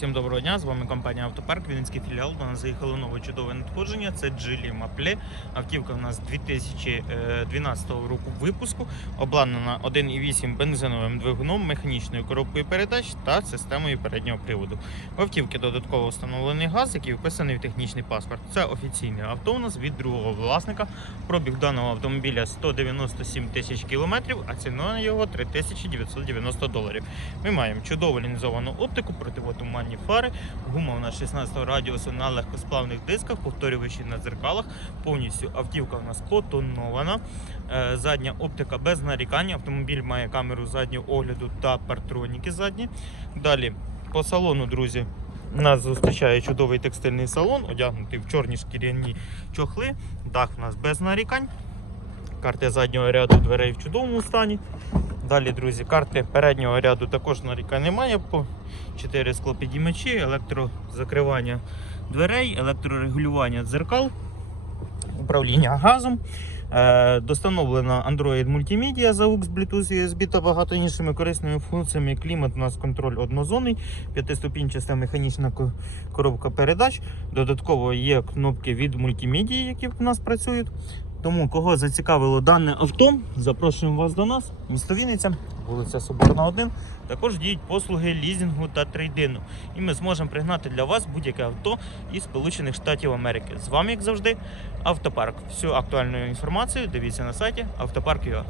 Всім доброго дня, з вами компанія Автопарк, Вінницький філіал. До нас заїхало нове чудове надходження. Це Джилі Мапле. Автівка у нас 2012 року випуску, обладнана 1,8 бензиновим двигуном, механічною коробкою передач та системою переднього приводу. В автівки додатково встановлений газ, який вписаний в технічний паспорт. Це офіційне авто у нас від другого власника. Пробіг даного автомобіля 197 тисяч кілометрів, а ціна його 3990 доларів. Ми маємо чудово лінзовану оптику, противотуманні фари, гума у нас 16 радіусу на легкосплавних дисках, повторювачі на дзеркалах. Повністю автівка у нас потонована. Е, Задня оптика без нарікань. Автомобіль має камеру заднього огляду та партроніки задні. Далі по салону, друзі. Нас зустрічає чудовий текстильний салон, одягнутий в чорні шкіряні чохли. Дах у нас без нарікань. Карти заднього ряду дверей в чудовому стані. Далі, друзі, карти переднього ряду також нарікань немає. По 4 склопідіймачі, електрозакривання дверей, електрорегулювання дзеркал, управління газом. Е, достановлена Android мультимедіа за AUX, Bluetooth, USB та багато іншими корисними функціями. Клімат у нас контроль однозонний, п'ятиступінчаста механічна коробка передач. Додатково є кнопки від мультимедії, які в нас працюють. Тому кого зацікавило дане авто, запрошуємо вас до нас. Місто Вінниця, вулиця Соборна 1. Також діють послуги лізінгу та трейдину. І ми зможемо пригнати для вас будь-яке авто із Сполучених Штатів Америки. З вами, як завжди, автопарк. Всю актуальну інформацію дивіться на сайті автопарк.ua.